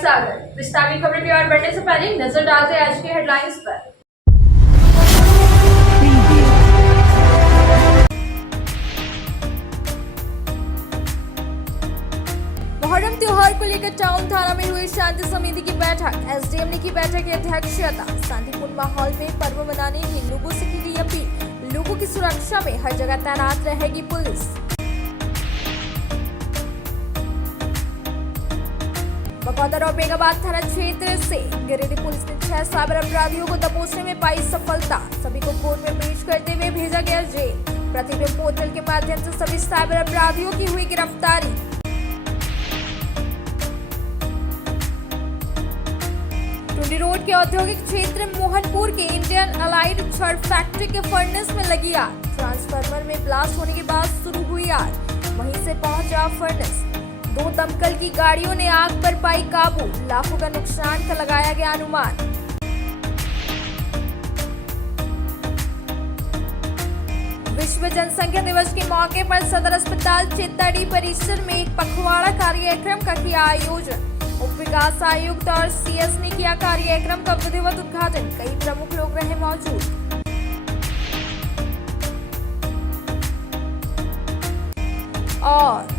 सागर। विस्तार की खबरें की ओर बढ़ने से पहले नजर डालते हैं आज के हेडलाइंस पर। मुहर्रम त्योहार को लेकर टाउन थाना में हुई शांति समिति की बैठक। एसडीएम ने की बैठक की अध्यक्षता। शांतिपूर्ण माहौल में पर्व मनाने की लोगों से की गई अपील। लोगों की सुरक्षा में हर जगह तैनात रहेगी पुलिस। बगौदर और बेगाबाद थाना क्षेत्र से गिरिडीह पुलिस ने 6 साइबर अपराधियों को दबोचने में पाई सफलता। सभी को कोर्ट में पेश करते हुए भेजा गया जेल। प्रतिबिंब पोर्टल के माध्यम से सभी साइबर अपराधियों की हुई गिरफ्तारी। टुंडी रोड के औद्योगिक क्षेत्र मोहनपुर के इंडियन अलाइड छड़ फैक्ट्री के फर्नेस में लगी आग। ट्रांसफार्मर में ब्लास्ट होने के बाद शुरू हुई आग, वहीं से पहुंचा फर्नेस। 2 दमकल की गाड़ियों ने आग पर पाई काबू। लाखों का नुकसान का लगाया गया अनुमान। विश्व जनसंख्या दिवस के मौके पर सदर अस्पताल चेताड़ी परिसर में एक पखवाड़ा कार्यक्रम का किया आयोजन। उप विकास आयुक्त और सीएस ने किया कार्यक्रम का विधिवत उद्घाटन। कई प्रमुख लोग रहे मौजूद। और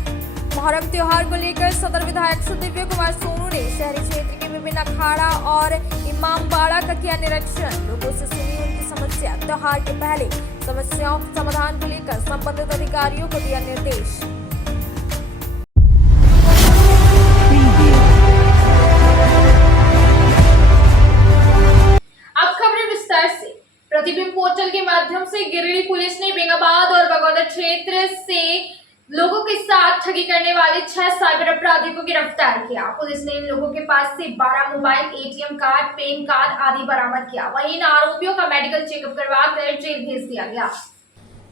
मुहर्रम त्योहार को लेकर सदर विधायक दिव्य कुमार सोनू ने शहरी क्षेत्र के विभिन्न अखाड़ा और इमामबाड़ा का किया निरीक्षण। लोगों से सुनी उनकी समस्या। त्योहार के पहले समस्याओं के समाधान को लेकर संबंधित अधिकारियों को दिया निर्देश। प्रतिबिंब पोर्टल के माध्यम से गिरिडीह पुलिस ने बेगाबाद और बगौदर क्षेत्र से लोगों के साथ ठगी करने वाले 6 साइबर अपराधियों को गिरफ्तार किया। पुलिस ने इन लोगों के पास से 12 mobile, ATM card, PAN card आदि बरामद किया। वहीं इन आरोपियों का मेडिकल चेकअप करवा कर जेल भेज दिया गया।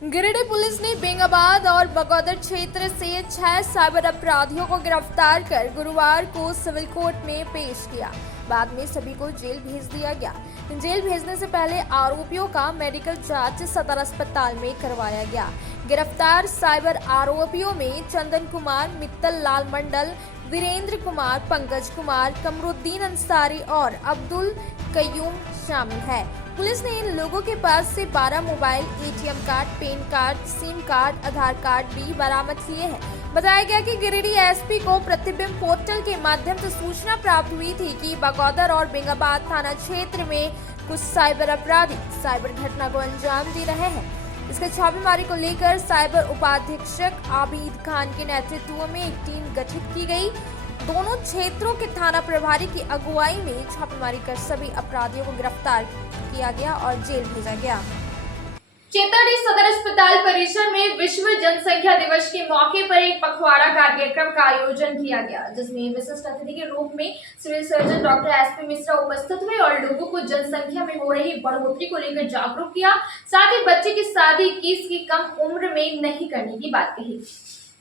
गिरिडीह पुलिस ने बेगाबाद और बगौदर क्षेत्र से 6 साइबर अपराधियों को गिरफ्तार कर गुरुवार को सिविल कोर्ट में पेश किया। बाद में सभी को जेल भेज दिया गया। जेल भेजने से पहले आरोपियों का मेडिकल जांच सदर अस्पताल में करवाया गया। गिरफ्तार साइबर आरोपियों में चंदन कुमार, मित्तल लाल मंडल, वीरेंद्र कुमार, पंकज कुमार, कमरुद्दीन अंसारी और अब्दुल कयूम शामिल है। पुलिस ने इन लोगों के पास से 12 mobile, ATM card, PAN card, SIM card, Aadhaar card भी बरामद किए हैं। बताया गया कि गिरिडीह एसपी को प्रतिबिंब पोर्टल के माध्यम से सूचना प्राप्त हुई थी कि बगौदर और बेगाबाद थाना क्षेत्र में कुछ साइबर अपराधी साइबर घटना को अंजाम दे रहे हैं। इसके छापेमारी को लेकर साइबर उपाधीक्षक आबिद खान के नेतृत्व में एक टीम गठित की गई। दोनों क्षेत्रों के थाना प्रभारी की अगुवाई में छापेमारी कर सभी अपराधियों को गिरफ्तार किया गया और जेल भेजा गया। चेताड़ी सदर अस्पताल परिसर में विश्व जनसंख्या दिवस के मौके पर एक पखवाड़ा कार्यक्रम का आयोजन किया गया, जिसमें विशिष्ट अतिथि के रूप में civil surgeon doctor SP Mishra उपस्थित हुए और लोगों को जनसंख्या में हो रही बढ़ोतरी को लेकर जागरूक किया। साथ ही बच्चे की शादी 21 की कम उम्र में नहीं करने की बात कही।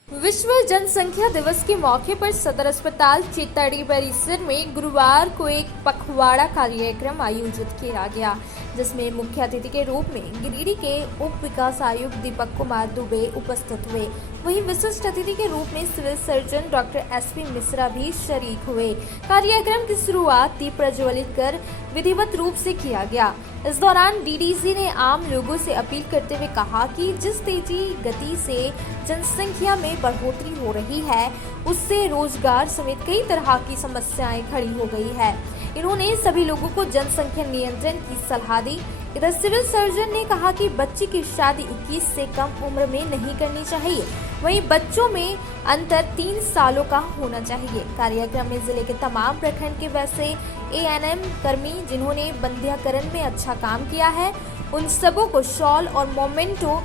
विश्व जनसंख्या दिवस के मौके पर सदर अस्पताल चेताड़ी परिसर में गुरुवार को एक पखवाड़ा कार्यक्रम आयोजित किया गया, जिसमें मुख्य अतिथि के रूप में गिरिडीह के उप विकास आयुक्त दीपक कुमार दुबे उपस्थित हुए। वहीं विशिष्ट अतिथि के रूप में civil surgeon doctor SP Mishra भी शरीक हुए। कार्यक्रम की शुरुआत दीप प्रज्वलित कर विधिवत रूप से किया गया। इस दौरान डीडीसी ने आम लोगों से अपील करते हुए कहा कि जिस तेजी गति से जनसंख्या में बढ़ोतरी हो रही है, उससे रोजगार समेत कई तरह की समस्याएं खड़ी हो गई है। इन्होंने सभी लोगों को जनसंख्या नियंत्रण की सलाह दी। इधर सिविल सर्जन ने कहा कि बच्चे की शादी 21 से कम उम्र में नहीं करनी चाहिए। वहीं बच्चों में अंतर 3 सालों का होना चाहिए। कार्यक्रम में जिले के तमाम प्रखंड के वैसे एएनएम कर्मी जिन्होंने बंध्याकरण में अच्छा काम किया है, उन सबों को शॉल और मोमेंटो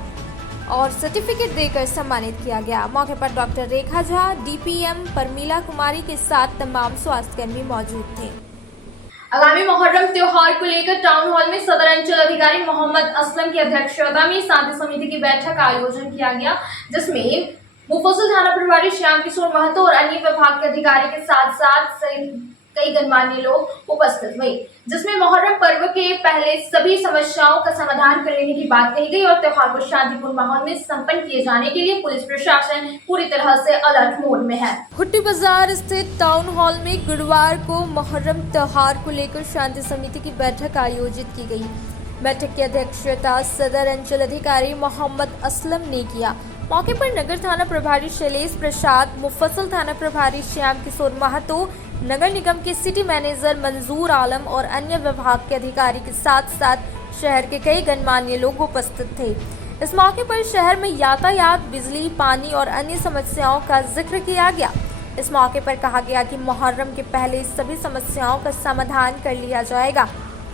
और सर्टिफिकेट देकर सम्मानित किया गया। मौके पर डॉक्टर रेखा झा, डीपीएम परमीला कुमारी के साथ तमाम स्वास्थ्यकर्मी मौजूद थे। आगामी मुहर्रम त्योहार को लेकर टाउन हॉल में सदर अंचल अधिकारी मोहम्मद असलम की अध्यक्षता में शांति समिति की बैठक का आयोजन किया गया, जिसमें मुफस्सिल थाना प्रभारी श्याम किशोर महतो और अन्य विभाग के अधिकारी के साथ साथ कई गणमान्य लोग उपस्थित हुए, जिसमें मुहर्रम पर्व के पहले सभी समस्याओं का समाधान कर लेने की बात कही गई और त्योहार को शांतिपूर्ण माहौल में संपन्न किए जाने के लिए पुलिस प्रशासन पूरी तरह से अलर्ट मोड में है। भुट्टी बाजार स्थित टाउन हॉल में गुरुवार को मुहर्रम त्योहार को लेकर शांति समिति की बैठक आयोजित की गई। बैठक की अध्यक्षता सदर अंचल अधिकारी मोहम्मद असलम ने किया। मौके पर नगर थाना प्रभारी शैलेश प्रसाद, मुफस्सल थाना प्रभारी श्याम किशोर महतो, नगर निगम के सिटी मैनेजर मंजूर आलम और अन्य विभाग के अधिकारी के साथ साथ शहर के कई गणमान्य लोग उपस्थित थे। इस मौके पर शहर में यातायात, बिजली, पानी और अन्य समस्याओं का जिक्र किया गया। इस मौके पर कहा गया कि मुहर्रम के पहले सभी समस्याओं का समाधान कर लिया जाएगा।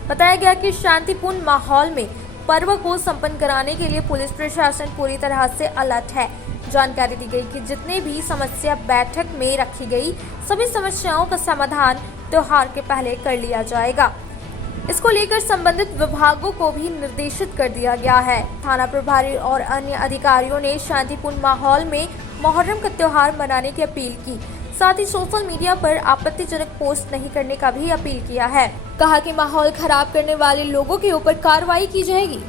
बताया गया कि शांतिपूर्ण माहौल में पर्व को संपन्न कराने के लिए पुलिस प्रशासन पूरी तरह से अलर्ट है। जानकारी दी गई कि जितने भी समस्या बैठक में रखी गई, सभी समस्याओं का समाधान त्योहार के पहले कर लिया जाएगा। इसको लेकर संबंधित विभागों को भी निर्देशित कर दिया गया है। थाना प्रभारी और अन्य अधिकारियों ने शांतिपूर्ण माहौल में मुहर्रम का त्योहार मनाने की अपील की। साथ ही सोशल मीडिया पर आपत्तिजनक पोस्ट नहीं करने का भी अपील किया है। कहा कि माहौल खराब करने वाले लोगों के ऊपर कार्रवाई की जाएगी।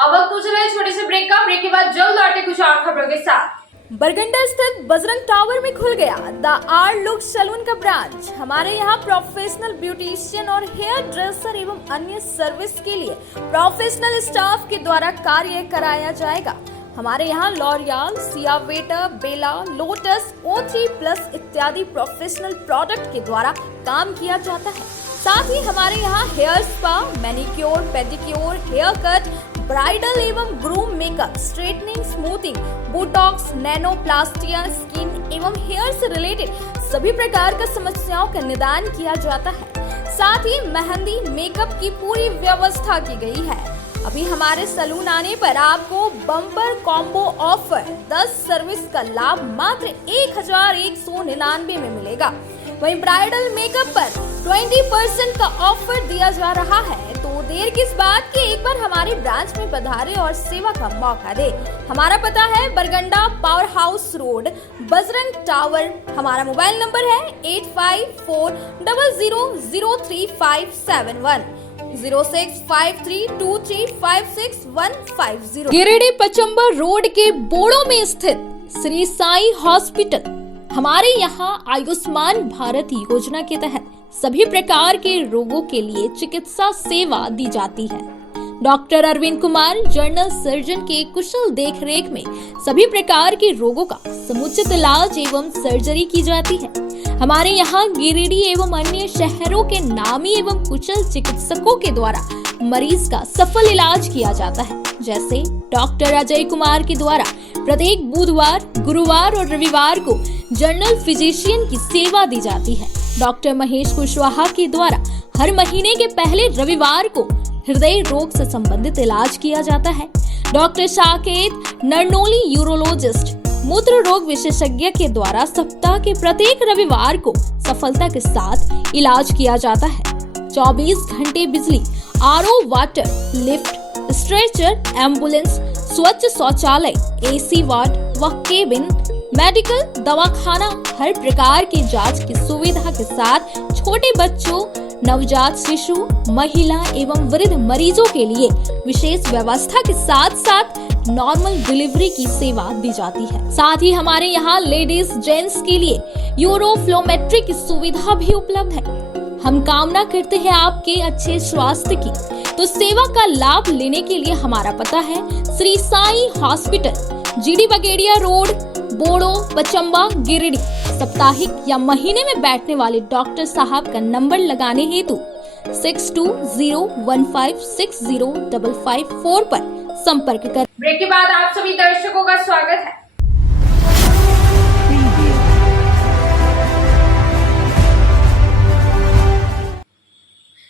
अब वक्त पूछ रहे छोटे से ब्रेक का। ब्रेक के बाद जल्द लौटे कुछ और खबरों के साथ। बरगंडा स्थित बजरंग टावर में खुल गया द आर लुक सैलून का ब्रांच। हमारे यहाँ प्रोफेशनल ब्यूटिशियन और हेयर ड्रेसर एवं अन्य सर्विस के लिए प्रोफेशनल स्टाफ के द्वारा कार्य कराया जाएगा। हमारे यहाँ लॉरियल, सियावेटर, बेला, लोटस, O3+ इत्यादि प्रोफेशनल प्रोडक्ट के द्वारा काम किया जाता है। साथ ही हमारे यहाँ hair spa, manicure, pedicure, hair cut, bridal एवं groom makeup, straightening, smoothing, botox, nanoplastia, skin एवं हेयर से रिलेटेड सभी प्रकार का समस्याओं का निदान किया जाता है। साथ ही मेहंदी, मेकअप की पूरी व्यवस्था की गई है। अभी हमारे सैलून आने पर आपको बम्पर कॉम्बो ऑफर 10 सर्विस का लाभ मात्र 1199 में मिलेगा। वहीं ब्राइडल मेकअप पर 20% का ऑफर दिया जा रहा है। तो देर किस बात की, एक बार हमारे ब्रांच में पधारे और सेवा का मौका दे। हमारा पता है Barganda power house road, Bajrang tower. हमारा मोबाइल नंबर है 8540003571 065323565150। गिरिडीह पचंबा रोड के बोड़ो में स्थित श्री साई हॉस्पिटल। हमारे यहाँ आयुष्मान भारत योजना के तहत सभी प्रकार के रोगों के लिए चिकित्सा सेवा दी जाती है। Doctor Arvind Kumar general surgeon के कुशल देखरेख में सभी प्रकार के रोगों का समुचित इलाज एवं सर्जरी की जाती है। हमारे यहाँ गिरिडीह एवं अन्य शहरों के नामी एवं कुशल चिकित्सकों के द्वारा मरीज का सफल इलाज किया जाता है। जैसे डॉक्टर अजय कुमार के द्वारा प्रत्येक बुधवार, गुरुवार और रविवार को जनरल फिजिशियन की सेवा दी जाती है। डॉक्टर महेश कुशवाहा के द्वारा हर महीने के पहले रविवार को हृदय रोग से संबंधित इलाज किया जाता है। डॉक्टर साकेत नरनोली यूरोलॉजिस्ट मूत्र रोग विशेषज्ञ के द्वारा सप्ताह के प्रत्येक रविवार को सफलता के साथ इलाज किया जाता है। 24 घंटे बिजली, RO water, lift, stretcher, ambulance, स्वच्छ शौचालय, AC वार्ड व केबिन, मेडिकल, दवाखाना, हर प्रकार की जांच की सुविधा के साथ छोटे बच्चों, नवजात शिशु, महिला एवं वृद्ध मरीजों के लिए विशेष व्यवस्था के साथ साथ नॉर्मल डिलीवरी की सेवा दी जाती है। साथ ही हमारे यहाँ लेडीज जेंट्स के लिए यूरोफ्लोमेट्री की सुविधा भी उपलब्ध है। हम कामना करते हैं आपके अच्छे स्वास्थ्य की, तो सेवा का लाभ लेने के लिए हमारा पता है Shri Sai hospital, GD Bagodia road, Bodo, Pachamba, Giridih. साप्ताहिक या महीने में बैठने वाले डॉक्टर साहब का नंबर लगाने हेतु 6201560554 पर संपर्क कर। ब्रेक के बाद आप सभी दर्शकों का स्वागत है।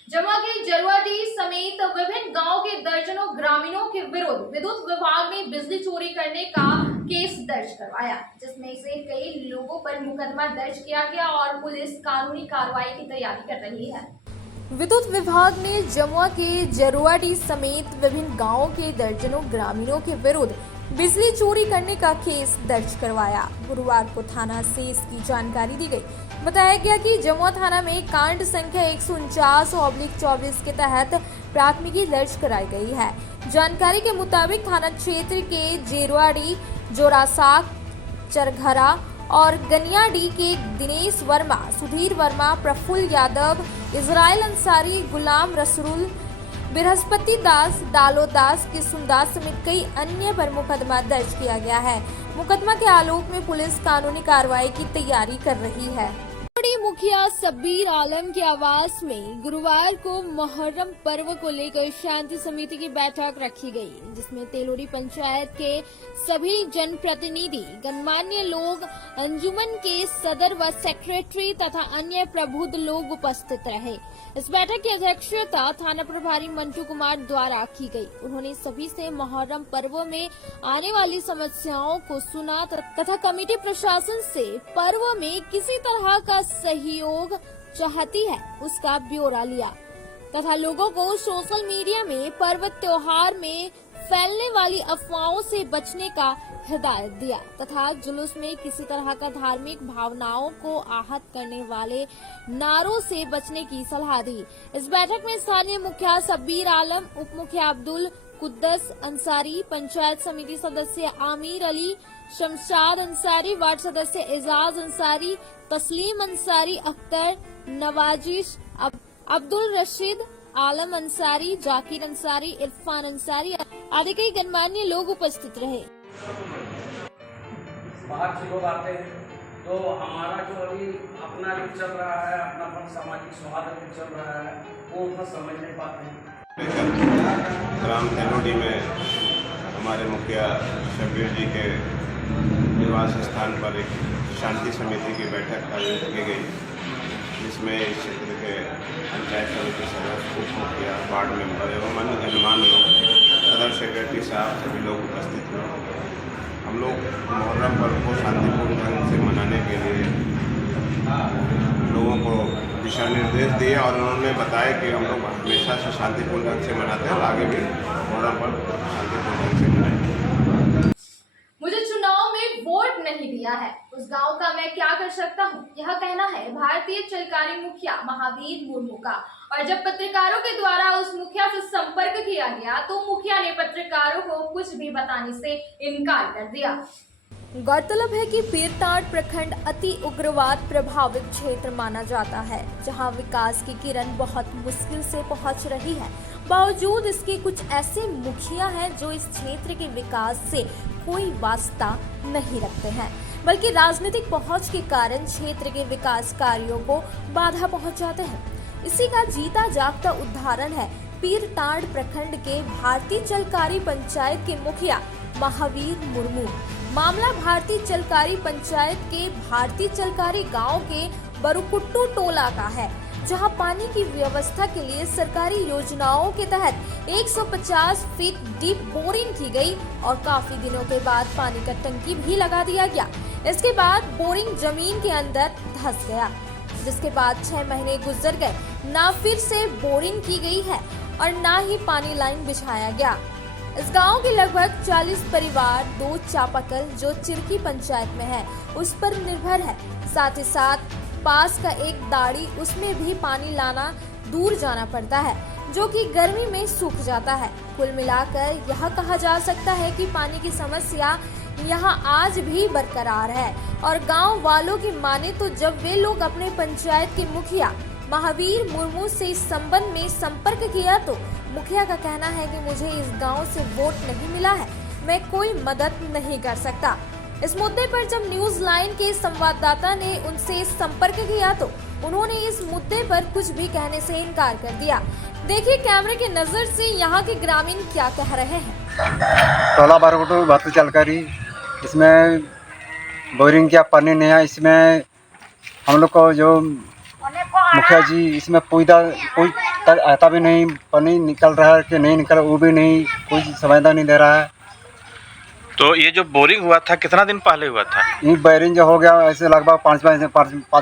जमुआ के जरुआडी समेत विभिन्न गांव के दर्जनों ग्रामीणों के विरुद्ध विद्युत विभाग ने बिजली चोरी करने का केस दर्ज करवाया, जिसमें से कई लोगों पर मुकदमा दर्ज किया गया और पुलिस कानूनी कार्रवाई की तैयारी कर रही है। विद्युत विभाग ने जमुआ के जरुआडी समेत विभिन्न गांवों के दर्जनों ग्रामीणों के विरुद्ध बिजली चोरी करने का केस दर्ज करवाया। गुरुवार को थाना से इसकी जानकारी दी गई। बताया गया कि जमुआ थाना में कांड संख्या 149/24 के तहत प्राथमिकी दर्ज कराई गई है। जानकारी के मुताबिक थाना क्षेत्र के जेरवाड़ी, जोरासाक, चरघरा और गनियाडी के दिनेश वर्मा, सुधीर वर्मा, प्रफुल्ल यादव, इजराइल अंसारी, गुलाम रसूल, बृहस्पति दास, डालो दास, किशुन दास समेत कई अन्य पर मुकदमा दर्ज किया गया है। मुकदमा के आलोक में पुलिस कानूनी कार्रवाई की तैयारी कर रही है। मुखिया शब्बीर आलम के आवास में गुरुवार को मुहर्रम पर्व को लेकर शांति समिति की बैठक रखी गई, जिसमें तेलोरी पंचायत के सभी जनप्रतिनिधि, गणमान्य लोग, अंजुमन के सदर व सेक्रेटरी तथा अन्य प्रबुद्ध लोग उपस्थित रहे। इस बैठक की अध्यक्षता थाना प्रभारी मंटू कुमार द्वारा की गई। उन्होंने सभी से मुहर्रम पर्व में आने वाली समस्याओं को सुना तथा कमेटी प्रशासन से पर्व में किसी तरह का सहयोग चाहती है उसका ब्यौरा लिया तथा लोगों को सोशल मीडिया में पर्व त्योहार में फैलने वाली अफवाहों से बचने का हिदायत दिया तथा जुलूस में किसी तरह का धार्मिक भावनाओं को आहत करने वाले नारों से बचने की सलाह दी। इस बैठक में स्थानीय मुखिया शब्बीर आलम, उप मुखिया अब्दुल कुद्दस अंसारी, पंचायत समिति सदस्य आमिर अली, शमशाद अंसारी, वार्ड सदस्य एजाज अंसारी, तस्लीम अंसारी, अख्तर, नवाजिश, अब्दुल रशीद, आलम अंसारी, जाकिर अंसारी, इरफान अंसारी आदि कई गणमान्य लोग उपस्थित रहे। बाहर से लोग आते हैं तो हमारा जो अभी अपना जो चल रहा है, अपना सामाजिक सौहार्द जो चल रहा है, वो उतना समझ नहीं पाते हैं। ग्राम तेलोडी में हमारे मुखिया शब्बीर जी के निवास स्थान पर एक शांति समिति की बैठक आयोजित की गई, जिसमें इस क्षेत्र के पंचायत समिति सदस्य, उप मुखिया, वार्ड मेंबर एवं अन्य गणमान्य लोग, सदर सेक्रेटरी साहब सभी लोग उपस्थित हुए। हम लोग मुहर्रम पर्व को शांतिपूर्ण ढंग से मनाने के लिए लोगों को दिशा निर्देश दिए और उन्होंने बताया कि हम लोग हमेशा से शांतिपूर्ण ढंग से मनाते हैं और आगे भी मुहर्रम पर्व शांतिपूर्ण ढंग से मनाएंगे। मुझे चुनाव में वोट नहीं दिया है, उस गांव का मैं क्या कर सकता हूं? यह कहना है भारतीय चलकारी मुखिया महावीर मुर्मू का। और जब पत्रकारों के द्वारा उस मुखिया से संपर्क किया गया तो मुखिया ने पत्रकारों को कुछ भी बताने से इनकार कर दिया। गौरतलब है कि पीरटांड प्रखंड अति उग्रवाद प्रभावित क्षेत्र माना जाता है, जहां विकास की किरण बहुत मुश्किल से पहुंच रही है। बावजूद इसके कुछ ऐसे मुखिया हैं जो इस क्षेत्र के विकास से कोई वास्ता नहीं रखते हैं, बल्कि राजनीतिक पहुंच के कारण क्षेत्र के विकास कार्यों को बाधा पहुंचाते हैं। इसी का जीता जागता उदाहरण है पीरटांड प्रखंड के भारतीय चलकारी पंचायत के मुखिया महावीर मुर्मू। मामला भारतीय चलकारी पंचायत के भारतीय चलकारी गांव के बरुकुट्टू टोला का है, जहां पानी की व्यवस्था के लिए सरकारी योजनाओं के तहत 150 फीट डीप बोरिंग की गई और काफी दिनों के बाद पानी का टंकी भी लगा दिया गया। इसके बाद बोरिंग जमीन के अंदर धंस गया, जिसके बाद 6 महीने गुजर गए, ना फिर से बोरिंग की गई है और ना ही पानी लाइन बिछाया गया। इस गांव के लगभग 40 परिवार 2 चापाकल जो चिरकी पंचायत में है उस पर निर्भर है। साथ ही साथ पास का एक दाड़ी, उसमें भी पानी लाना दूर जाना पड़ता है, जो कि गर्मी में सूख जाता है। कुल मिलाकर यह कहा जा सकता है कि पानी की समस्या यहाँ आज भी बरकरार है। और गांव वालों की माने तो जब वे लोग अपने पंचायत के मुखिया महावीर मुर्मू से इस संबंध में संपर्क किया तो मुखिया का कहना है कि मुझे इस गांव से वोट नहीं मिला है, मैं कोई मदद नहीं कर सकता। इस मुद्दे पर जब न्यूज लाइन के संवाददाता ने उनसे संपर्क किया तो उन्होंने इस मुद्दे पर कुछ भी कहने से इनकार कर दिया। देखिए कैमरे की नजर से यहाँ के ग्रामीण क्या कह रहे हैं। टोला बरुकुट्टू भारतीय चलकारी, इसमें बोरिंग का पानी नहीं है। इसमें हम लोग को जो मुखिया जी इसमें कोई आता भी नहीं, पानी निकल रहा है कि नहीं निकल वो भी नहीं, कोई संवेदना नहीं दे रहा है। तो ये जो बोरिंग हुआ था कितना दिन पहले हुआ था? ये बोरिंग जो हो गया ऐसे लगभग 5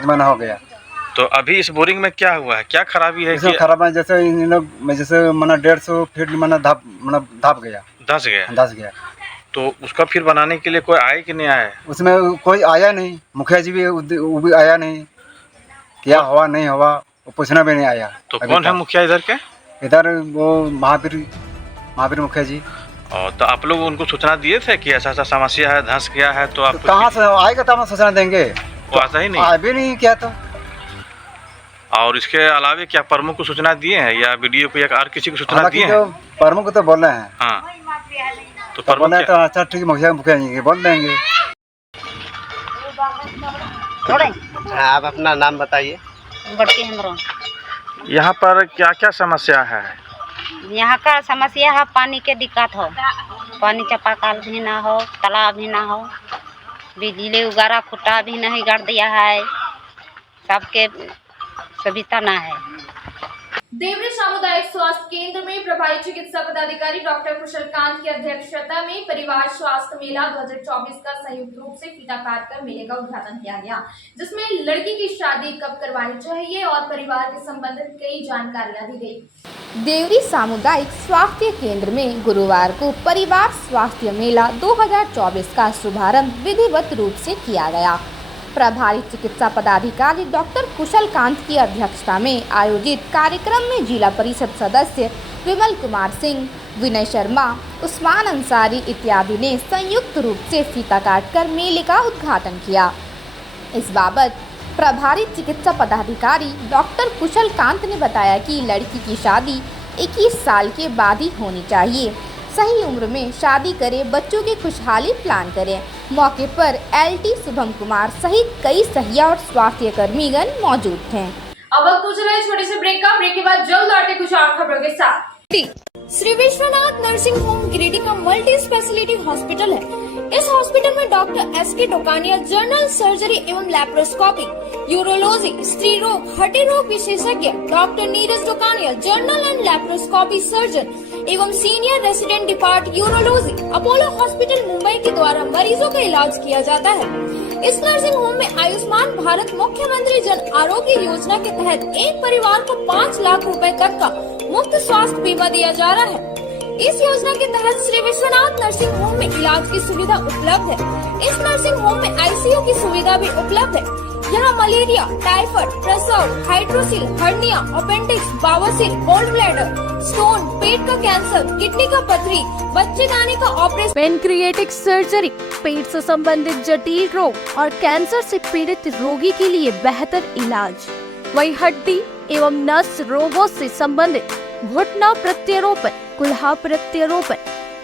महीना हो गया। तो अभी इस बोरिंग में क्या हुआ है, क्या खराबी है? इसमें खराब है जैसे इन लोग जैसे 150 फीट धस गया। तो उसका फिर बनाने के लिए कोई आए कि नहीं आए? उसमें कोई आया नहीं, मुखिया जी भी वो भी आया नहीं, क्या हुआ नहीं हुआ वो पूछना भी नहीं आया। तो अभी कौन है तक। मुखिया इधर के? इधर वो महावीर मुखिया जी। और तो आप लोग उनको सूचना दिए थे कि ऐसा ऐसा समस्या है, धंस गया है, तो आप तो कहाँ से आएगा तो हम सूचना देंगे, वो आता ही नहीं। आ भी नहीं किया तो। और इसके अलावा क्या प्रमुख को सूचना दिए हैं या वीडियो को या और किसी को सूचना हालांकि दिए जो हैं? प्रमुख को तो बोल रहे हैं, हाँ, तो तो प्रमुख बोल रहे हैं तो क्या- अच्छा ठीक मुखिया जी बोल देंगे। आप अपना नाम बताइए। बड़की हमरो यहाँ पर क्या क्या समस्या है? यहाँ का समस्या है, पानी के दिक्कत हो, पानी चापाकल भी ना हो, तालाब भी ना हो, बिजली उगारा खुट्टा भी नहीं गाड़ दिया है, सबके सुविधा ना है। देवरी सामुदायिक स्वास्थ्य केंद्र में प्रभारी चिकित्सा पदाधिकारी डॉक्टर कुशल कांत की अध्यक्षता में परिवार स्वास्थ्य मेला 2024 का संयुक्त रूप से फीता काट कर मेले का उद्घाटन किया गया, जिसमें लड़की की शादी कब करवानी चाहिए और परिवार के संबंधित कई जानकारियां दी गई। देवरी सामुदायिक स्वास्थ्य केंद्र में गुरुवार को परिवार स्वास्थ्य मेला 2024 का शुभारंभ विधिवत रूप से किया गया। प्रभारी चिकित्सा पदाधिकारी डॉक्टर कुशल कांत की अध्यक्षता में आयोजित कार्यक्रम में जिला परिषद सदस्य विमल कुमार सिंह, विनय शर्मा, उस्मान अंसारी इत्यादि ने संयुक्त रूप से फीता काटकर मेले का उद्घाटन किया। इस बाबत प्रभारी चिकित्सा पदाधिकारी डॉक्टर कुशल कांत ने बताया कि लड़की की शादी 21 साल के बाद ही होनी चाहिए, सही उम्र में शादी करें, बच्चों की खुशहाली प्लान करें। मौके पर एलटी शुभम कुमार सहित कई सहिया और स्वास्थ्य कर्मीगण मौजूद थे। अब वक्त पूछ रहे छोटे से ब्रेक का, ब्रेक के बाद जल्द लौटे कुछ और खबरों के साथ। श्री विश्वनाथ नर्सिंग होम गिरिडीह का मल्टी स्पेशलिटी हॉस्पिटल है। इस हॉस्पिटल में doctor S K Tokania general surgery एवं लैप्रोस्कोपी, यूरोलॉजी, स्त्री रोग, हड्डी रोग विशेषज्ञ, doctor Neeraj Tokania general and laparoscopy surgeon एवं senior resident department urology, Apollo hospital Mumbai के द्वारा मरीजों का इलाज किया जाता है। इस नर्सिंग होम में आयुष्मान भारत मुख्यमंत्री जन आरोग्य योजना के तहत एक परिवार को 5 लाख रुपए तक का मुफ्त स्वास्थ्य बीमा दिया जा रहा है। इस योजना के तहत श्री विश्वनाथ नर्सिंग होम में इलाज की सुविधा उपलब्ध है। इस नर्सिंग होम में आईसीयू की सुविधा भी उपलब्ध है। यहाँ मलेरिया, टाइफाइड, प्रसव, हाइड्रोसिल, हर्निया, अपेंडिक्स, बवासीर, गोल्ड ब्लैडर, स्टोन, पेट का कैंसर, किडनी का पथरी, बच्चेदानी का ऑपरेशन, पेनक्रिएटिक सर्जरी, पेट से संबंधित जटिल रोग और कैंसर से पीड़ित रोगी के लिए बेहतर इलाज। वही हड्डी एवं नस रोगों से संबंधित घुटना प्रत्यारोपण, कुल्हा प्रत्यारोपण,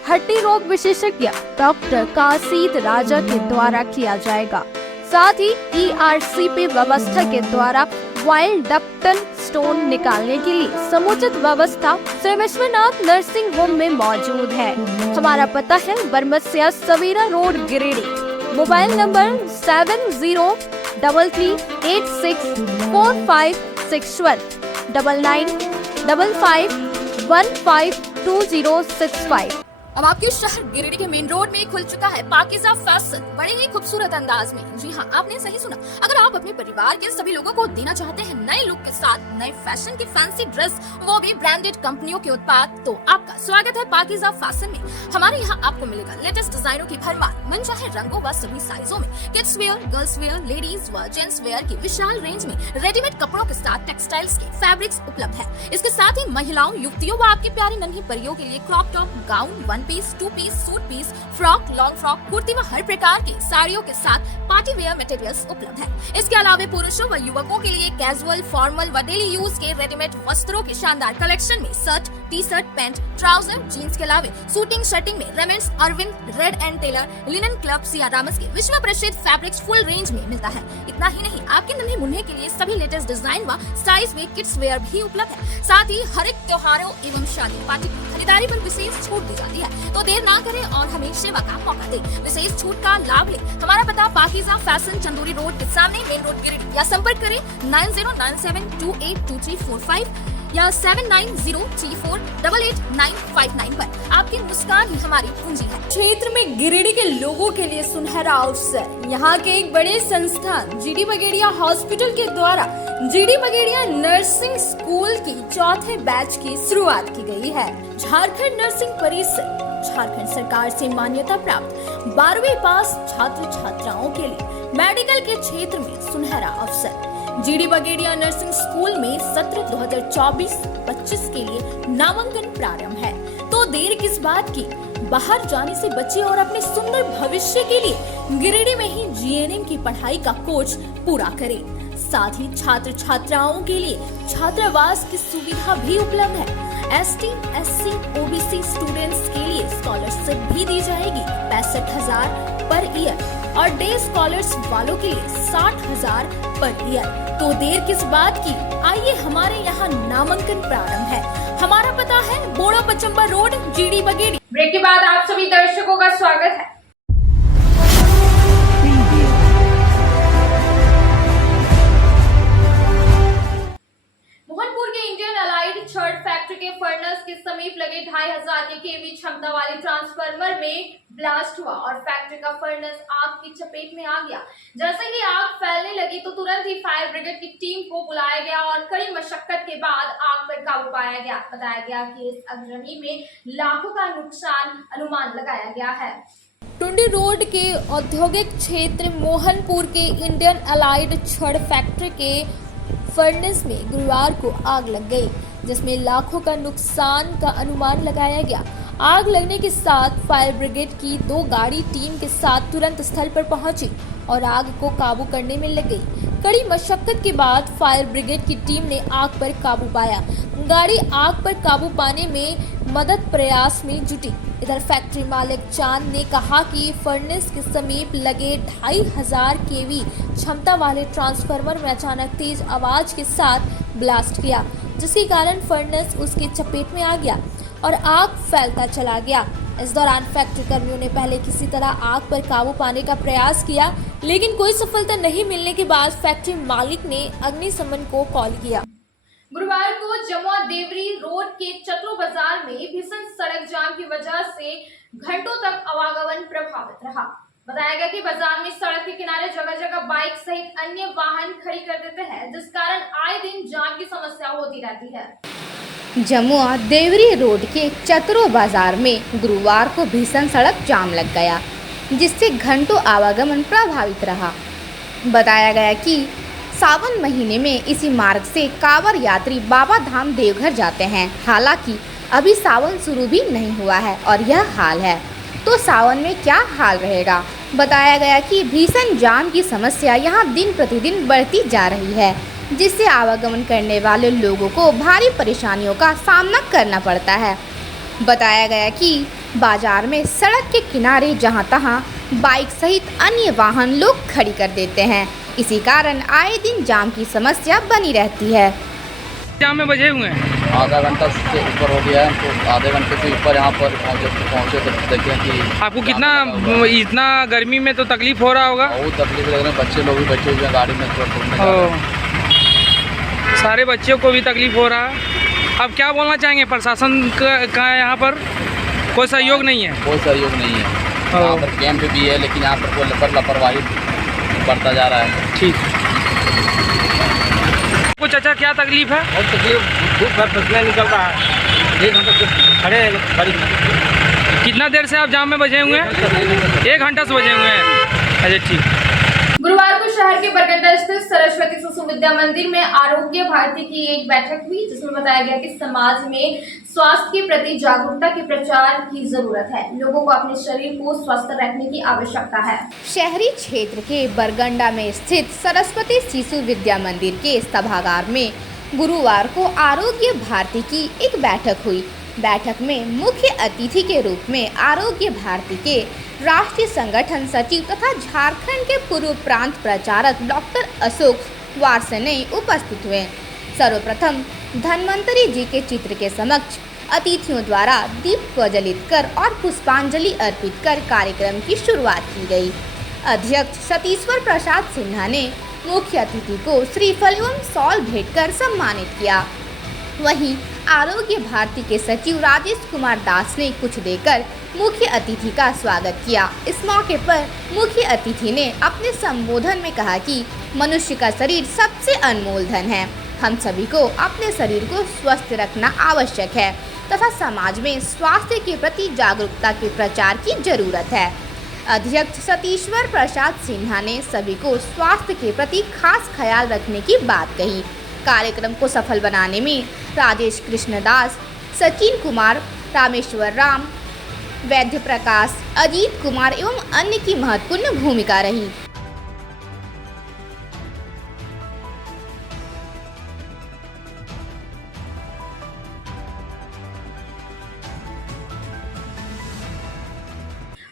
हड्डी रोग विशेषज्ञ डॉक्टर काशीद राजा के द्वारा किया जाएगा। साथ ही ERCP व्यवस्था के द्वारा वाइल्ड डक्टल स्टोन निकालने के लिए समुचित व्यवस्था श्री विश्वनाथ नर्सिंग होम में मौजूद है। हमारा पता है Baramasia Savera road Giridih. Mobile number 7033864561 9955152065। अब आपके शहर गिरिडीह के मेन रोड में खुल चुका है पाकिज़ा फैशन, बड़े ही खूबसूरत अंदाज में। जी हाँ, आपने सही सुना। अगर आप अपने परिवार के सभी लोगों को देना चाहते हैं नए लुक के साथ नए फैशन की फैंसी ड्रेस, वो भी ब्रांडेड कंपनियों के उत्पाद, तो आपका स्वागत है पाकिज़ा फैशन में। हमारे यहाँ आपको मिलेगा लेटेस्ट डिजाइनों की भरमार, मनचाहे रंगों व सभी साइजों में, kids wear, girls wear, ladies व जेंट्स वेयर की विशाल रेंज में रेडीमेड कपड़ों के साथ टेक्सटाइल्स के फैब्रिक्स उपलब्ध है। इसके साथ ही महिलाओं, युवतियों व आपकी प्यारी नन्ही परियों के लिए crop top, gown, 1 piece, 2 piece, suit piece, frock, long frock, kurti व हर प्रकार के साड़ियों के साथ पार्टी वेयर मटेरियल्स उपलब्ध है। इसके अलावा पुरुषों व युवकों के लिए कैजुअल, फॉर्मल व डेली यूज के रेडीमेड वस्त्रों के शानदार कलेक्शन में shirt, T shirt, pant, trouser, jeans के अलावा शूटिंग शर्टिंग में Raymonds, Arvind, Reid and Taylor, linen club, Siyarams के विश्व प्रसिद्ध फैब्रिक्स फुल रेंज में मिलता है। इतना ही नहीं, आपके नन्हे मुन्ने के लिए सभी लेटेस्ट डिजाइन व साइज में किड्स वेयर भी उपलब्ध है। साथ ही हर एक त्योहारों एवं शादी पार्टी की खरीदारी पर विशेष छूट दी जाती है, तो देर ना करें और हमें सेवा का मौका दें, विशेष छूट का लाभ लें। हमारा पता पाकिज़ा फैशन, चंदूरी रोड के सामने, मेन रोड गिरिडीह, या संपर्क करें 9097282345 या 7903488959 पर। आपकी मुस्कान ही हमारी पूंजी है। क्षेत्र में गिरिडीह के लोगों के लिए सुनहरा अवसर। यहाँ के एक बड़े संस्थान GD बगेड़िया हॉस्पिटल के द्वारा GD बगेड़िया नर्सिंग स्कूल की 4थे बैच की शुरुआत की गई है। झारखंड नर्सिंग परिषद, झारखंड सरकार से मान्यता प्राप्त 12वीं पास छात्र छात्राओं के लिए मेडिकल के क्षेत्र में सुनहरा अवसर। जीडी बगेड़िया नर्सिंग स्कूल में सत्र 2024-25 के लिए नामांकन प्रारंभ है, तो देर किस बात की, बाहर जाने से बचे और अपने सुंदर भविष्य के लिए गिरिडीह में ही जीएनएम की पढ़ाई का कोर्स पूरा करें। साथ ही छात्र छात्राओं के लिए छात्रावास की सुविधा भी उपलब्ध है। एसटी, एससी, ओबीसी स्टूडेंट्स के लिए स्कॉलरशिप भी दी जाएगी 65,000 पर ईयर और डे स्कॉलर्स वालों के लिए 60,000 पर ईयर। तो देर किस बात की, आइए हमारे यहाँ नामांकन प्रारंभ है। हमारा पता है बोड़ा पचम्बा रोड, जीडी बगेड़ी। ब्रेक के बाद आप सभी दर्शकों का स्वागत है। मोहनपुर के इंडियन अलाइड छड़ फैक्ट्री के फर्नेस के समीप लगे 2500 केवी क्षमता वाले ट्रांसफार्मर में ब्लास्ट हुआ और फैक्ट्री का फर्नेस आग की चपेट में आ गया। जैसे ही आग फैलने लगी तो तुरंत ही फायर ब्रिगेड की टीम को बुलाया गया और कड़ी मशक्कत के बाद आग पर काबू पाया गया। बताया गया कि इस अग्नि में लाखों का नुकसान अनुमान लगाया गया है। टुंडी रोड के औद्योगिक क्षेत्र मोहनपुर के इंडियन अलाइड छड़ फैक्ट्री के फर्नेस में गुरुवार को आग लग गई, जिसमें लाखों का नुकसान का अनुमान लगाया गया। आग लगने के साथ फायर ब्रिगेड की 2 गाड़ी टीम के साथ तुरंत स्थल पर पहुंची और आग को काबू करने में लग गई। कड़ी मशक्कत के बाद फायर ब्रिगेड की टीम ने आग पर काबू पाया। गाड़ी आग पर काबू पाने में मदद प्रयास में जुटी। इधर फैक्ट्री मालिक चांद ने कहा कि फर्नेस के समीप लगे 2500 केवी क्षमता वाले ट्रांसफार्मर में अचानक तेज आवाज के साथ ब्लास्ट किया, जिसके कारण फर्नेस उसके चपेट में आ गया और आग फैलता चला गया। इस दौरान फैक्ट्री कर्मियों ने पहले किसी तरह आग पर काबू पाने का प्रयास किया, लेकिन कोई सफलता नहीं मिलने के बाद फैक्ट्री मालिक ने अग्निशमन को कॉल किया। गुरुवार को जमुआ देवरी रोड के चतुर बाजार में भीषण सड़क जाम की वजह से घंटों तक आवागमन प्रभावित रहा। बताया गया कि बाजार में सड़क के किनारे जगह जगह बाइक सहित अन्य वाहन खड़ी कर देते हैं, जिस कारण आए दिन जाम की समस्या होती रहती है। जमुआ देवरी रोड के चतुरो बाजार में गुरुवार को भीषण सड़क जाम लग गया, जिससे घंटों आवागमन प्रभावित रहा। बताया गया कि सावन महीने में इसी मार्ग से कांवड़ यात्री बाबा धाम देवघर जाते हैं। हालांकि अभी सावन शुरू भी नहीं हुआ है और यह हाल है, तो सावन में क्या हाल रहेगा। बताया गया कि भीषण जाम की समस्या यहां दिन प्रतिदिन बढ़ती जा रही है, जिससे आवागमन करने वाले लोगों को भारी परेशानियों का सामना करना पड़ता है। बताया गया कि बाजार में सड़क के किनारे जहां तहां बाइक सहित अन्य वाहन लोग खड़ी कर देते हैं, इसी कारण आए दिन जाम की समस्या बनी रहती है। जाम में बजे हुए हैं, आधा घंटा से ऊपर हो गया है, तो आधे घंटे से ऊपर यहाँ पर पहुँचे तो देखें कि आपको कितना इतना गर्मी में तो तकलीफ हो रहा होगा। बहुत तकलीफ लग रही है, बच्चे लोग भी बैठे हुए हैं गाड़ी में, सारे बच्चों को भी तकलीफ हो रहा है। अब क्या बोलना चाहेंगे, प्रशासन का यहाँ पर कोई सहयोग नहीं है? कोई सहयोग नहीं है। यहाँ पर कैंप भी है, लेकिन यहाँ पर कोई लापरवाही बढ़ता जा रहा है। ठीक, कुछ अच्छा क्या तकलीफ है? बहुत तकलीफ, धूप है, पसीना निकल रहा है, 1 घंटे से खड़े हैं गाड़ी में। कितना देर से आप जाम में बजे हुए हैं? 1 घंटा से बजे हुए हैं। अच्छा ठीक। गुरुवार को शहर के बरगड्डा स्थित सरस्वती शिशु विद्या मंदिर में आरोग्य भारती की एक बैठक हुई, जिसमें बताया गया कि समाज में स्वास्थ्य के प्रति जागरूकता के प्रचार की जरूरत है। लोगों को अपने शरीर को स्वस्थ रखने की आवश्यकता है। शहरी क्षेत्र के बरगंडा में स्थित सरस्वती शिशु विद्या मंदिर के सभागार में गुरुवार को आरोग्य भारती की एक बैठक हुई। बैठक में मुख्य अतिथि के रूप में आरोग्य भारती के राष्ट्रीय संगठन सचिव तथा झारखंड के पूर्व प्रांत प्रचारक डॉक्टर अशोक वार्ष्णेय उपस्थित हुए। सर्वप्रथम धन्वंतरी जी के चित्र के समक्ष अतिथियों द्वारा दीप प्रज्वलित कर और पुष्पांजलि अर्पित कर कार्यक्रम की शुरुआत की गई। अध्यक्ष सतीश्वर प्रसाद सिन्हा ने मुख्य अतिथि को श्रीफल एवं शॉल भेंट कर सम्मानित किया। वहीं आरोग्य भारती के सचिव राजेश कुमार दास ने कुछ देकर मुख्य अतिथि का स्वागत किया। इस मौके पर मुख्य अतिथि ने अपने संबोधन में कहा कि मनुष्य का शरीर सबसे अनमोल धन है। हम सभी को अपने शरीर को स्वस्थ रखना आवश्यक है तथा समाज में स्वास्थ्य के प्रति जागरूकता के प्रचार की जरूरत है। अध्यक्ष सतीश्वर प्रसाद सिन्हा ने सभी को स्वास्थ्य के प्रति खास ख्याल रखने की बात कही। कार्यक्रम को सफल बनाने में राजेश कृष्णदास, सचिन कुमार, रामेश्वर राम, वैद्य प्रकाश, अजीत कुमार एवं अन्य की महत्वपूर्ण भूमिका रही।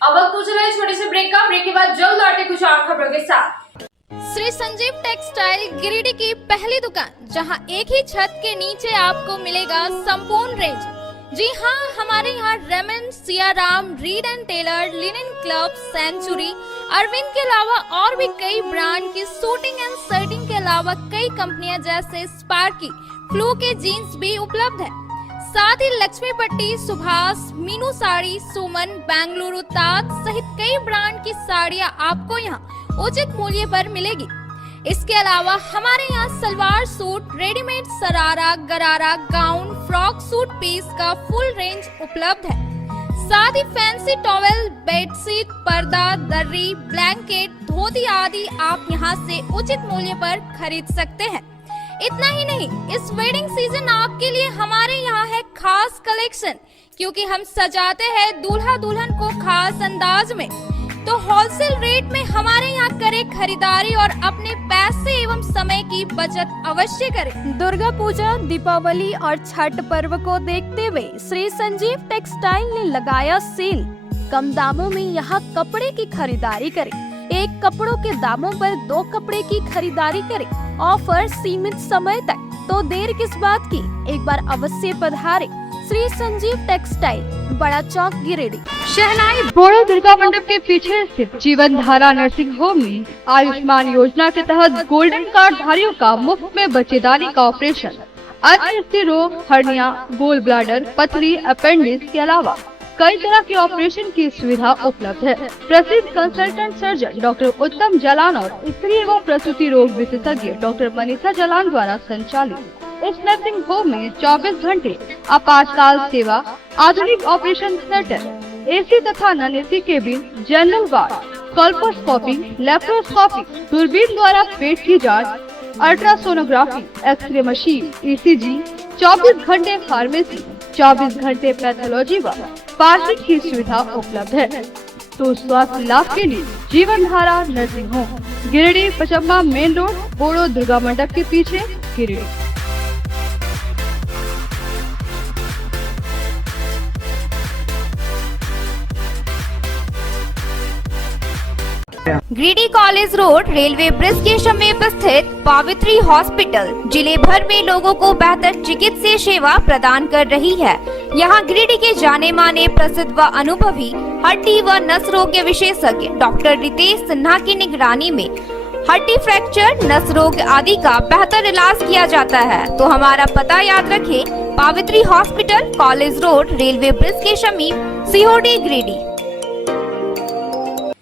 अब वक्त पहुंच रहा है छोटे से ब्रेक का। ब्रेक के बाद जल्द लौटे कुछ और खबरों के साथ। श्री संजीव टेक्सटाइल गिरिडीह की पहली दुकान, जहां एक ही छत के नीचे आपको मिलेगा संपूर्ण रेंज। जी हां, हमारे यहाँ Raymond, Siyaram, Reid and Taylor, linen Club, Century, Arvind के अलावा और भी कई ब्रांड की सूटिंग एंड शर्टिंग के अलावा कई कंपनियां जैसे स्पार्की, फ्लू के जीन्स भी उपलब्ध है। साथ ही लक्ष्मी पट्टी, सुभाष, मीनू साड़ी, सुमन, बेंगलुरु ताज सहित कई ब्रांड की साड़ियां आपको यहाँ उचित मूल्य पर मिलेगी। इसके अलावा हमारे यहाँ सलवार सूट, रेडीमेड सरारा, गरारा, गाउन, फ्रॉक सूट पीस का फुल रेंज उपलब्ध है। साथ ही फैंसी टॉवेल, बेडशीट, पर्दा, दर्री, ब्लैंकेट, धोती आदि आप यहाँ से उचित मूल्य पर खरीद सकते हैं। इतना ही नहीं, इस वेडिंग सीजन आपके लिए हमारे यहाँ है खास कलेक्शन, क्योंकि हम सजाते हैं दूल्हा दुल्हन को खास अंदाज में। तो होलसेल रेट में हमारे यहाँ करें खरीदारी और अपने पैसे एवं समय की बचत अवश्य करें। दुर्गा पूजा, दीपावली और छठ पर्व को देखते हुए श्री संजीव टेक्सटाइल ने लगाया सेल। कम दामों में यहाँ कपड़े की खरीदारी करें। एक कपड़ों के दामों पर 2 कपड़े की खरीदारी करें। ऑफर सीमित समय तक, तो देर किस बात की, एक बार अवश्य पधारें। श्री संजीव टेक्सटाइल, बड़ा चौक, गिरिडीह। शहनाई बोड़ो दुर्गा मंडप के पीछे स्थित जीवन धारा नर्सिंग होम में आयुष्मान योजना के तहत गोल्डन कार्ड धारियों का मुफ्त में बच्चेदानी का ऑपरेशन, अन्य रोग, हर्निया, गोल ब्लैडर, पथरी, अपेंडिक्स के अलावा कई तरह के ऑपरेशन की सुविधा उपलब्ध है। प्रसिद्ध कंसल्टेंट सर्जन डॉक्टर उत्तम जलान और स्त्री एवं प्रसूति रोग विशेषज्ञ डॉक्टर मनीषा जलान द्वारा संचालित इस नर्सिंग होम में 24 घंटे आपातकाल सेवा, आधुनिक ऑपरेशन थिएटर, एसी तथा non AC cabin, general ward, colposcopy, laparoscopy, दूरबीन द्वारा पेट की जांच, अल्ट्रासोनोग्राफी, एक्सरे मशीन, ईसीजी, 24 घंटे फार्मेसी, 24 घंटे पैथोलॉजी व पार्किंग की सुविधा उपलब्ध है। तो स्वास्थ्य लाभ के लिए Jeevan Dhara nursing home, Giridih, Pachamba main road, Bodo Durga Mandap के पीछे, Giridih. Giridih college road railway bridge के समीप स्थित पावित्री हॉस्पिटल जिले भर में लोगों को बेहतर चिकित्सीय सेवा प्रदान कर रही है। यहाँ गिरिडीह के जाने माने, प्रसिद्ध व अनुभवी हड्डी व नस रोग के विशेषज्ञ डॉक्टर रितेश सिन्हा की निगरानी में हड्डी फ्रैक्चर, नस रोग आदि का बेहतर इलाज किया जाता है। तो हमारा पता याद रखें, Pavitri hospital, college road, railway bridge के समीप, सीहोडी, गिरिडीह।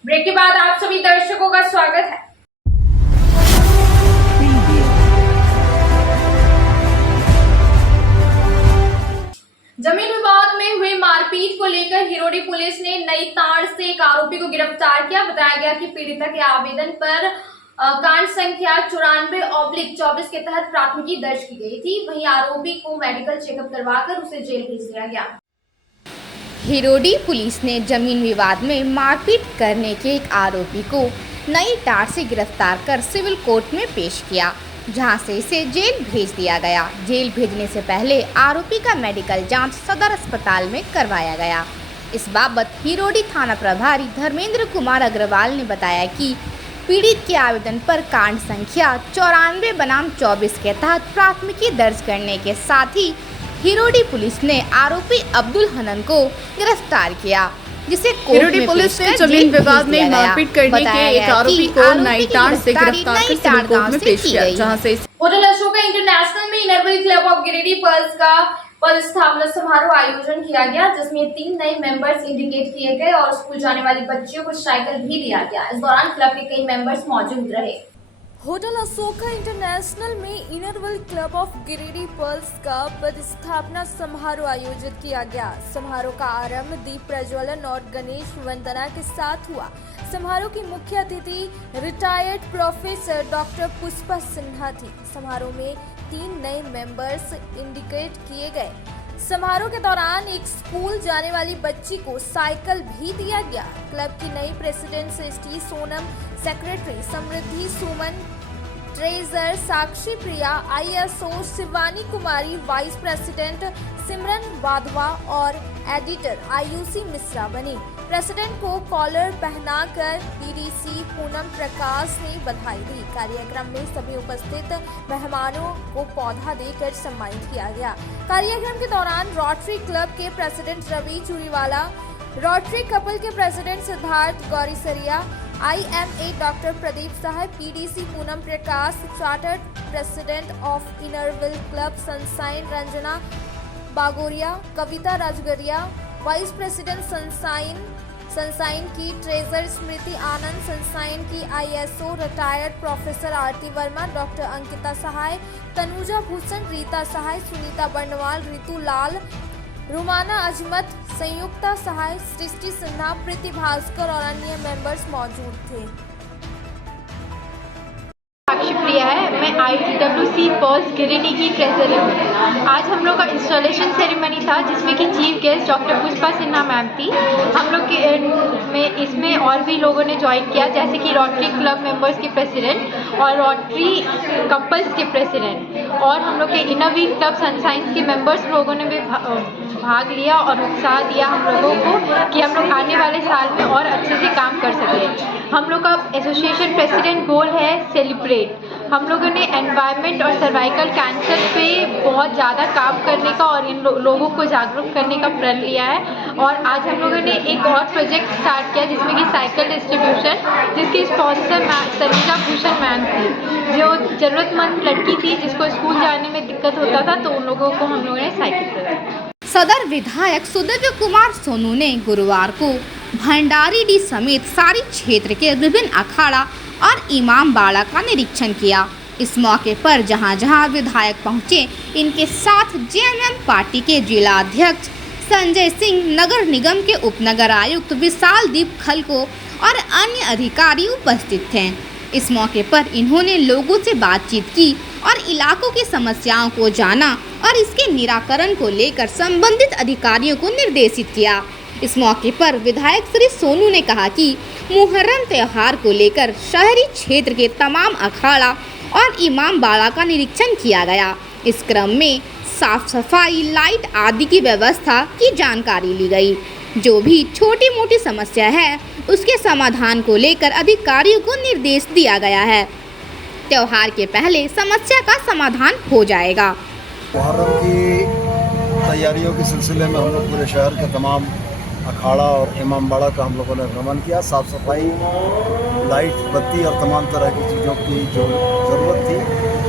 ब्रेक के बाद आप सभी दर्शकों का स्वागत है। जमीन विवाद में हुई मारपीट को लेकर हिरोडी पुलिस ने नई ताड़ से एक आरोपी को गिरफ्तार किया। बताया गया कि पीड़िता के आवेदन पर कांड संख्या 94/24 के तहत प्राथमिकी दर्ज की गई थी। वहीं आरोपी को मेडिकल चेकअप करवाकर उसे जेल भेज दिया गया। हिरोडी पुलिस ने जमीन विवाद में मारपीट करने के एक आरोपी को नई ताड़ से गिरफ्तार कर सिविल कोर्ट में पेश किया, जहां से इसे जेल भेज दिया गया। जेल भेजने से पहले आरोपी का मेडिकल जांच सदर अस्पताल में करवाया गया। इस बाबत हिरोडी थाना प्रभारी धर्मेंद्र कुमार अग्रवाल ने बताया कि पीड़ित के आवेदन पर कांड संख्या 94/24 के तहत प्राथमिकी दर्ज करने के साथ ही हिरोडी पुलिस ने आरोपी अब्दुल हनन को गिरफ्तार किया, जिसे हिरोडी पुलिस ने जमीन विवाद में मारपीट करने के एक आरोपी को नई ताड़ से गिरफ्तार कर सिविल कोर्ट में पेश किया, जहां से होटल अशोका इंटरनेशनल में Inner Wheel club of Giridih pearls का पद स्थापना समारोह आयोजन किया गया, जिसमें 3 नए मेंबर्स इंडिकेट किए गए और स्कूल जाने वाली बच्चियों को साइकिल भी दिया गया। इस दौरान क्लब के कई मेंबर्स मौजूद रहे। होटल अशोका इंटरनेशनल में इनरवेल क्लब ऑफ गिरिडीह पर्ल्स का पदस्थापना समारोह आयोजित किया गया। समारोह का आरंभ दीप प्रज्वलन और गणेश वंदना के साथ हुआ। समारोह की मुख्य अतिथि retired professor doctor Pushpa Sinha थी। समारोह में 3 नए मेंबर्स इंडिकेट किए गए। समारोह के दौरान एक स्कूल जाने वाली बच्ची को साइकिल भी दिया गया। क्लब की नई प्रेसिडेंट सृष्टि सोनम, सेक्रेटरी समृद्धि सुमन, treasure Sakshi Priya, ISO Shivani Kumari, vice president सिमरन वाधवा और एडिटर आयुषी मिश्रा बनी। प्रेसिडेंट को कॉलर पहनाकर PDC पूनम प्रकाश ने बधाई दी। कार्यक्रम में सभी उपस्थित मेहमानों को पौधा देकर सम्मानित किया गया। कार्यक्रम के दौरान रोटरी क्लब के president Ravi Churiwala, Rotary couple के president Siddharth Gaurisaria, IMA doctor Pradeep sahab, PDC Poonam Prakash, chartered president of Inner Wheel club Sunshine Ranjana Bagoria, Kavita Rajgaria, vice president Sunshine की ट्रेजर स्मृति आनंद, सनसाइन की ISO retired professor Aarti Verma, doctor Ankita Sahay, Tanuja Bhushan, Rita Sahay, Sunita Bandwal, Ritu Lal, Rumana Azmat, Sanyukta Sahay, Srishti Sinha, Preeti Bhaskar और अन्य मेंबर्स मौजूद थे। साक्षी प्रिया है, मैं ITWC पर्ल्स गिरिडीह की ट्रेजरर हूँ। आज हम लोग का इंस्टॉलेशन सेरेमनी था जिसमें कि chief guest doctor Pushpa Sinha ma'am थी। हम लोग के में इसमें और भी लोगों ने ज्वाइन किया, जैसे कि रोटरी क्लब मेंबर्स के प्रेसिडेंट और रोटरी कपल्स के प्रेसिडेंट और हम लोग के इनरवेल क्लब सनसाइंस के मेंबर्स लोगों ने भी भाग लिया और उत्साह दिया हम लोगों को कि हम लोग आने वाले साल में और अच्छे से काम कर सकें। हम लोग का एसोसिएशन प्रेसिडेंट गोल है सेलिब्रेट। हम लोगों ने एनवायरनमेंट और सर्वाइकल कैंसर पे बहुत ज़्यादा काम करने का और इन लोगों को जागरूक करने का प्रण लिया है। और आज हम लोगों ने एक और प्रोजेक्ट स्टार्ट किया जिसमें कि साइकिल डिस्ट्रीब्यूशन, जिसकी स्पॉन्सर तनुजा भूषण मैम थी, जो ज़रूरतमंद लड़की थी जिसको स्कूल जाने में दिक्कत होता था, तो उन लोगों को हम लोगों ने साइकिल दिलाई। सदर विधायक सुदिव्य कुमार सोनू ने गुरुवार को भंडारीडीह समेत सारी क्षेत्र के विभिन्न अखाड़ा और इमाम बाड़ा का निरीक्षण किया। इस मौके पर जहां जहां विधायक पहुंचे, इनके साथ JMM पार्टी के जिला अध्यक्ष संजय सिंह, नगर निगम के उपनगर आयुक्त विशाल दीप खलको और अन्य अधिकारी उपस्थित थे। इस मौके पर इन्होंने लोगों से बातचीत की और इलाकों की समस्याओं को जाना और इसके निराकरण को लेकर संबंधित अधिकारियों को निर्देशित किया। इस मौके पर विधायक श्री सोनू ने कहा कि मुहर्रम त्यौहार को लेकर शहरी क्षेत्र के तमाम अखाड़ा और इमाम बाड़ा का निरीक्षण किया गया। इस क्रम में साफ सफाई, लाइट आदि की व्यवस्था की जानकारी ली गई। जो भी छोटी मोटी समस्या है उसके समाधान को लेकर अधिकारियों को निर्देश दिया गया है। त्योहार के पहले समस्या का समाधान हो जाएगा। मुहर्रम की तैयारियों के सिलसिले में हम लोग पूरे शहर के तमाम अखाड़ा और इमाम बाड़ा का हम लोगों ने भ्रमण किया। साफ़ सफाई, लाइट, बत्ती और तमाम तरह की चीज़ों की जो ज़रूरत थी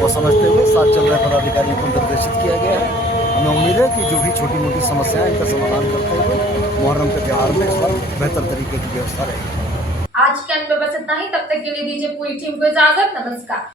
वो समझते हुए साथ चल रहे पदाधिकारियों को निर्देशित किया गया है। हमें उम्मीद है कि जो भी छोटी मोटी समस्याएं इनका समाधान करते हुए मुहर्रम के त्यौहार में इस वक्त बेहतर तरीके की व्यवस्था रहेगी। आज के अंत में बस इतना ही। तब तक के लिए दीजिए पूरी टीम को इजाजत। नमस्कार।